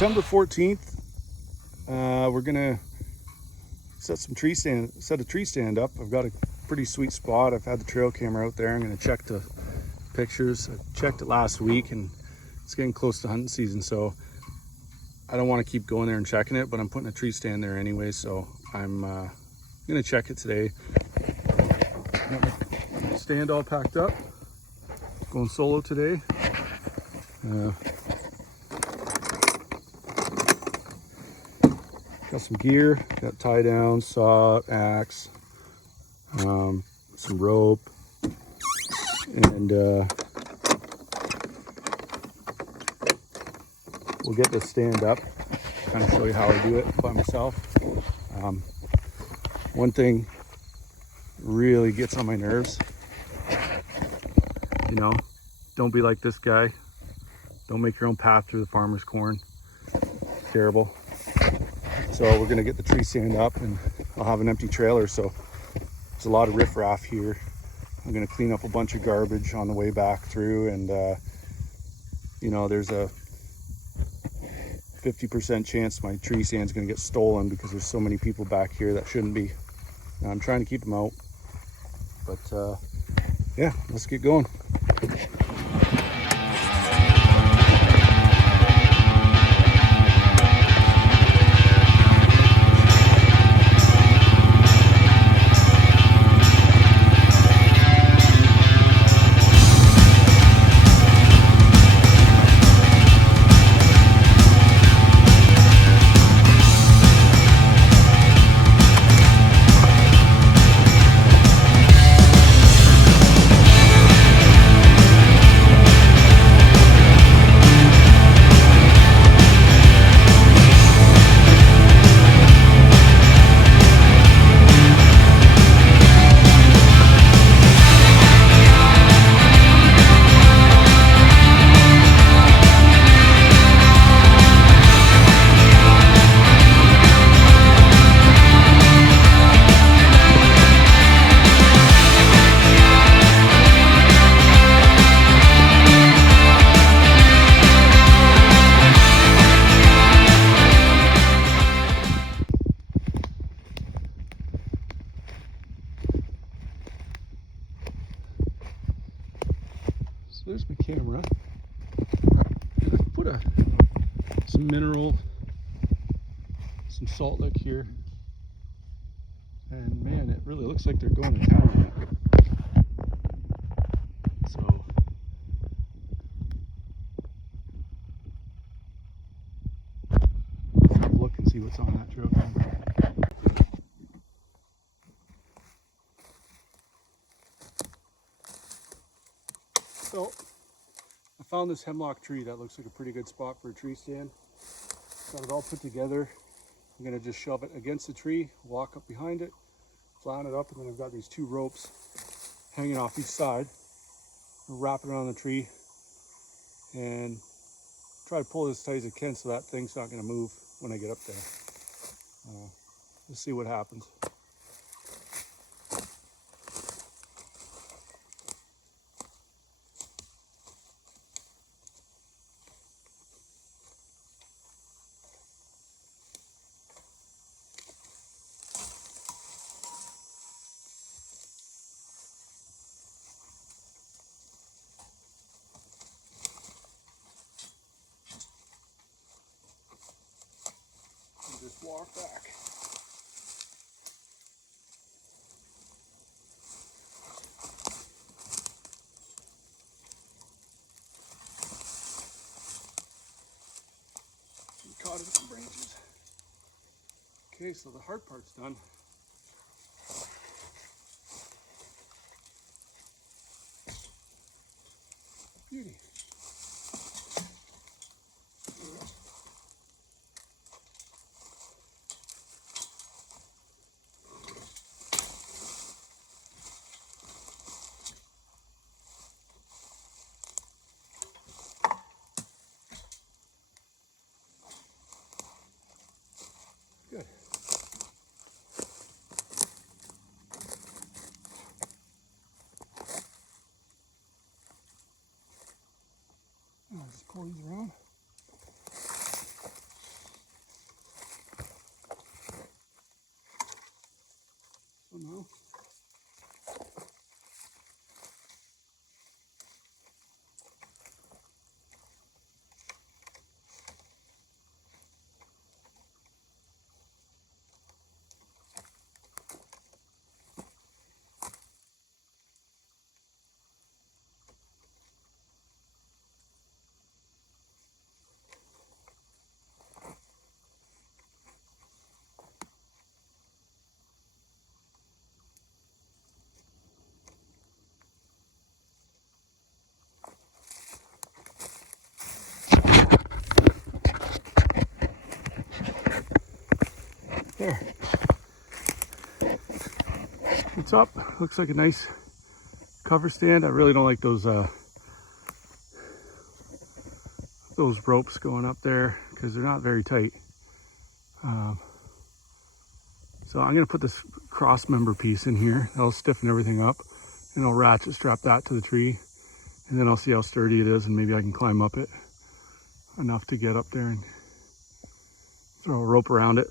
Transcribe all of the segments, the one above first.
September 14th, we're gonna set a tree stand up. I've got a pretty sweet spot. I've had the trail camera out there. I'm gonna check the pictures. I checked it last week and it's getting close to hunting season, so I don't want to keep going there and checking it, but I'm putting a tree stand there anyway, so I'm gonna check it today. Got my stand all packed up, going solo today. Got some gear, got tie down, saw, axe, some rope, and we'll get this stand up, kind of show you how I do it by myself. One thing really gets on my nerves, you know, don't be like this guy. Don't make your own path through the farmer's corn. It's terrible. So we're gonna get the tree stand up and I'll have an empty trailer, so there's a lot of riffraff here. I'm gonna clean up a bunch of garbage on the way back through, and you know, there's a 50% chance my tree stand's gonna get stolen because there's so many people back here that shouldn't be. Now, I'm trying to keep them out, but yeah, let's get going. So there's my camera. And I've put some mineral, some salt lick here. And man, it really looks like they're going to town. So let's have a look and see what's on that trail camera. So I found this hemlock tree that looks like a pretty good spot for a tree stand. Got it all put together. I'm gonna just shove it against the tree, walk up behind it, flatten it up, and then I've got these two ropes hanging off each side. Wrap it around the tree and try to pull it as tight as I can so that thing's not gonna move when I get up there. Let's see what happens. Just walk back. You caught it with some branches. Okay, so the hard part's done. Beauty. Good. I'll just pull these around. There. It's up. Looks like a nice cover stand. I really don't like those ropes going up there because they're not very tight. So I'm going to put this cross member piece in here. That'll stiffen everything up, and I'll ratchet strap that to the tree, and then I'll see how sturdy it is, and maybe I can climb up it enough to get up there and throw a rope around it.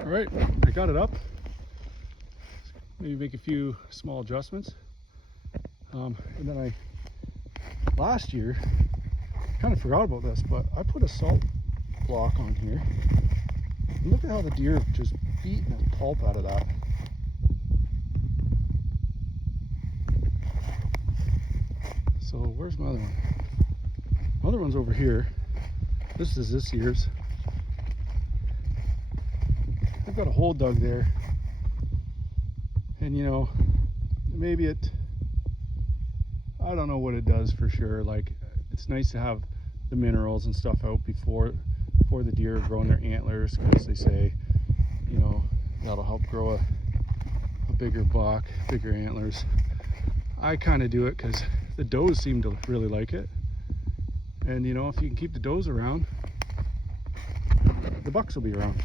All right, I got it up. Maybe make a few small adjustments. And then last year, kind of forgot about this, but I put a salt block on here. And look at how the deer have just beaten the pulp out of that. So where's my other one? My other one's over here. This is this year's. I've got a hole dug there. And you know, maybe I don't know what it does for sure. Like, it's nice to have the minerals and stuff out before the deer are growing their antlers, because they say, you know, that'll help grow a bigger buck, bigger antlers. I kind of do it because the does seem to really like it. And you know, if you can keep the does around, the bucks will be around.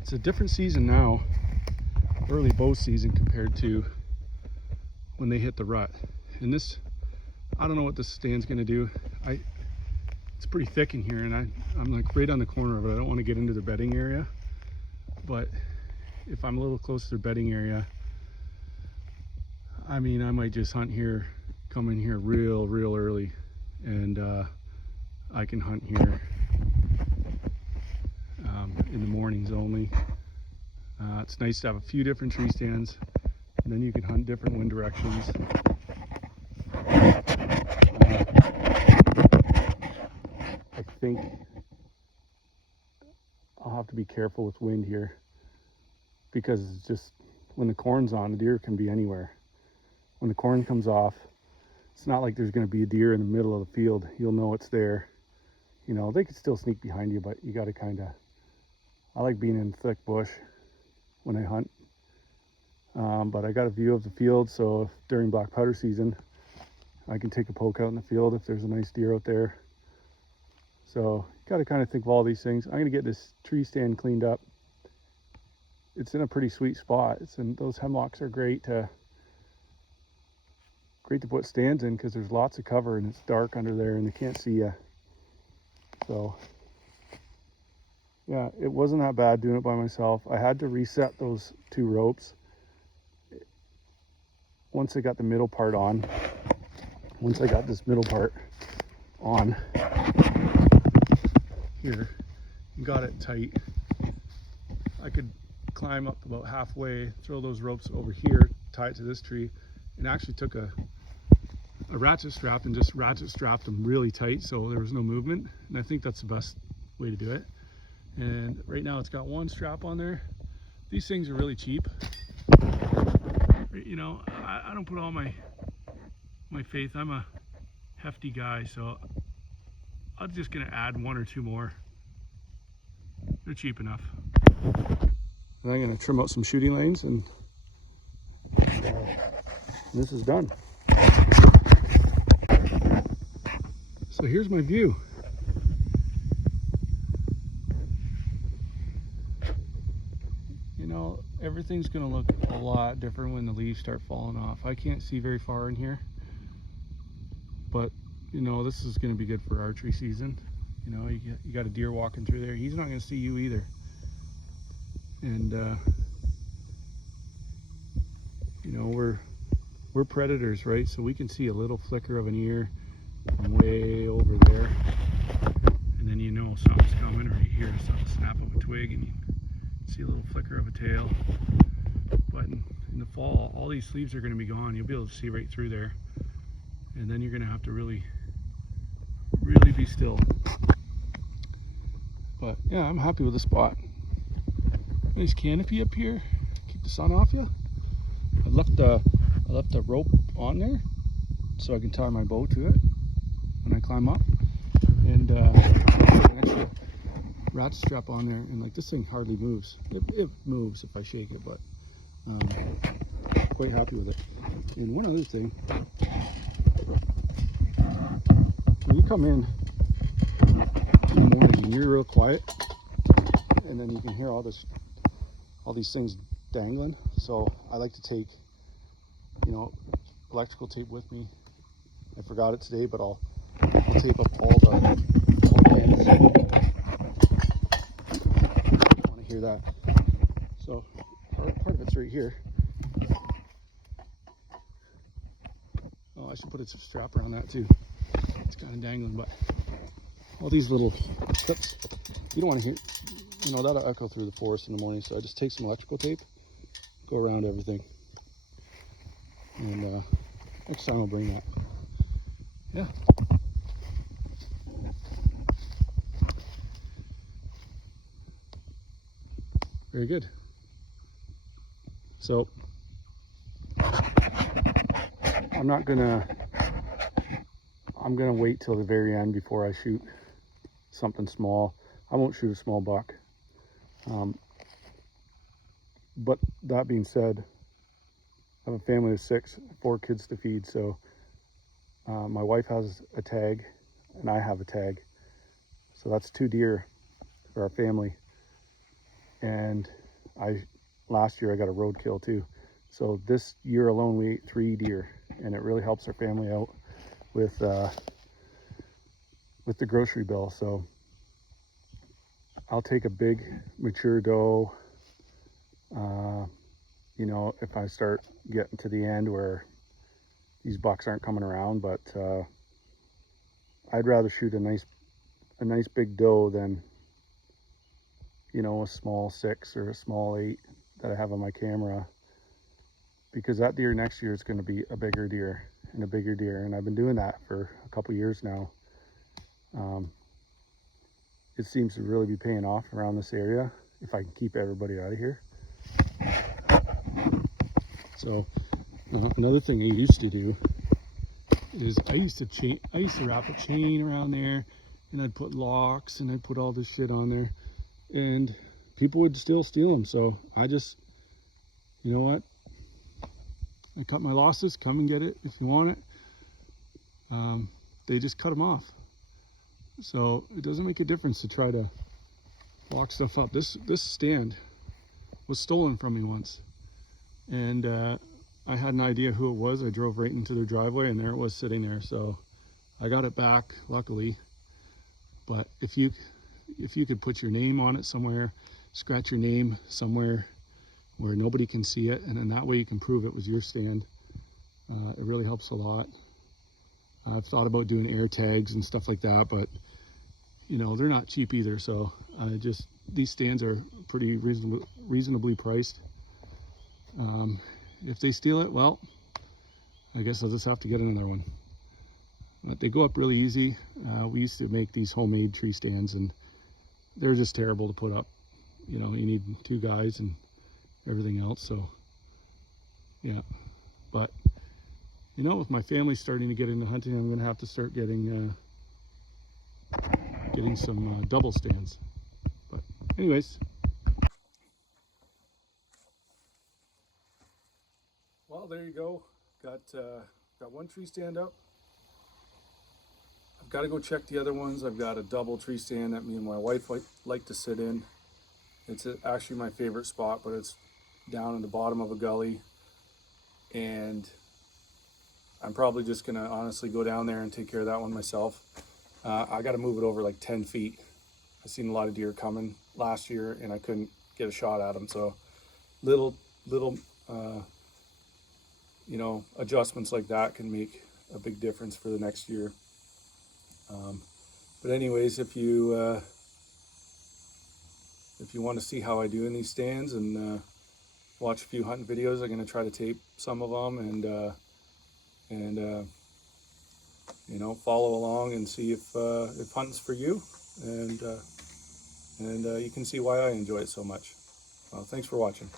It's a different season now, early bow season, compared to when they hit the rut. And this, I don't know what this stand's gonna do. It's pretty thick in here, and I'm like right on the corner of it. I don't want to get into the bedding area, but if I'm a little close to their bedding area, I mean, I might just hunt here, come in here real early, and I can hunt here in the mornings only. It's nice to have a few different tree stands, and then you can hunt different wind directions. I think I'll have to be careful with wind here, because it's just, when the corn's on, the deer can be anywhere. When the corn comes off, it's not like there's going to be a deer in the middle of the field. You'll know it's there. You know, they could still sneak behind you, but you got to kind of, I like being in thick bush when I hunt. But I got a view of the field, so if during black powder season, I can take a poke out in the field if there's a nice deer out there. So you got to kind of think of all these things. I'm going to get this tree stand cleaned up. It's in a pretty sweet spot. Those hemlocks are great to put stands in, because there's lots of cover and it's dark under there and they can't see you. So yeah, it wasn't that bad doing it by myself. I had to reset those two ropes once I got the middle part on. Once I got this middle part on here and got it tight, I could climb up about halfway, throw those ropes over here, tie it to this tree, and actually took a ratchet strap and just ratchet strapped them really tight so there was no movement. And I think that's the best way to do it. And right now it's got one strap on there. These things are really cheap. You know, I don't put all my faith. I'm a hefty guy, so I'm just gonna add one or two more. They're cheap enough. And I'm gonna trim out some shooting lanes, and this is done. So here's my view. You know, everything's gonna look a lot different when the leaves start falling off. I can't see very far in here, but you know, this is gonna be good for archery season. You know, you got a deer walking through there. He's not gonna see you either. And you know, we're predators, right? So we can see a little flicker of an ear from way over there, and then you know something's coming, or you hear a snap of a twig and you see a little flicker of a tail. But in the fall, all these leaves are going to be gone. You'll be able to see right through there, and then you're going to have to really be still. But yeah, I'm happy with the spot. Nice canopy up here, keep the sun off you. I left the rope on there so I can tie my bow to it when I climb up. and put an extra ratchet strap on there, and like this thing hardly moves. It moves if I shake it, but quite happy with it. And one other thing, when you come in the morning and you're real quiet, and then you can hear all these things dangling. So I like to take, you know, electrical tape with me. I forgot it today, but I'll tape up all the ends. I want to hear that. So part of it's right here. Oh, I should put a strap around that too. It's kind of dangling, but all these little clips, you don't want to hear, you know, that'll echo through the forest in the morning. So I just take some electrical tape, go around everything, and next time I'll bring that. Yeah. Very good. So I'm gonna wait till the very end before I shoot something small. I won't shoot a small buck. But that being said, I have a family of 6, 4 kids to feed. So my wife has a tag and I have a tag. So that's 2 deer for our family. And last year I got a roadkill too. So this year alone we ate 3 deer, and it really helps our family out with the grocery bill. So I'll take a big mature doe, you know, if I start getting to the end where these bucks aren't coming around. But I'd rather shoot a nice big doe than, you know, a small 6 or a small 8 that I have on my camera, because that deer next year is going to be a bigger deer and a bigger deer, and I've been doing that for a couple years now. It seems to really be paying off around this area if I can keep everybody out of here. So another thing I used to do is I used to wrap a chain around there, and I'd put locks and I'd put all this shit on there, and people would still steal them. So I just, you know what, I cut my losses. Come and get it if you want it. They just cut them off. So it doesn't make a difference to try to lock stuff up. This stand was stolen from me once, and I had an idea who it was. I drove right into their driveway, and there it was sitting there. So I got it back, luckily. But if you could put your name on it somewhere, scratch your name somewhere where nobody can see it, and then that way you can prove it was your stand, it really helps a lot. I've thought about doing air tags and stuff like that, but you know, they're not cheap either. So these stands are pretty reasonably priced. If they steal it, well, I guess I'll just have to get another one. But they go up really easy. We used to make these homemade tree stands, and they're just terrible to put up. You know, you need 2 guys and everything else. So yeah, but you know, with my family starting to get into hunting, I'm going to have to start getting some double stands. But anyways, well, there you go. Got 1 tree stand up. I've got to go check the other ones. I've got a double tree stand that me and my wife like to sit in. It's actually my favorite spot, but it's down in the bottom of a gully, and I'm probably just gonna honestly go down there and take care of that one myself. I got to move it over like 10 feet. I've seen a lot of deer coming last year, and I couldn't get a shot at them. So little you know, adjustments like that can make a big difference for the next year. But anyways, if you want to see how I do in these stands and watch a few hunting videos, I'm going to try to tape some of them and you know, follow along and see if hunting's for you, and you can see why I enjoy it so much. Well, thanks for watching.